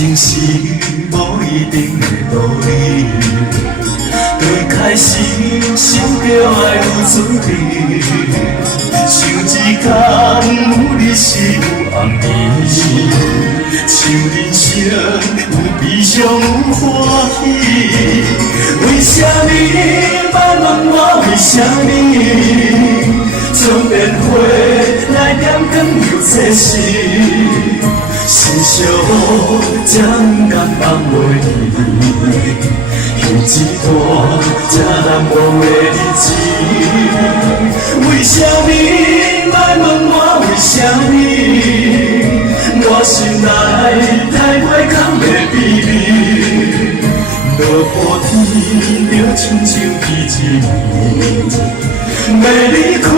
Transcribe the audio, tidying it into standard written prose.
情是无一定的道理，对开始想着爱有准备，想一天有你是有暗暝，像人生有悲伤有欢喜，为什么莫问我为什么？将变花来点光又测试，心烧才敢放袂离，有一段才难忘的日子。为什么莫问我为什么？我心内太歹空的秘密，落雨天就亲像彼一暝，要离开。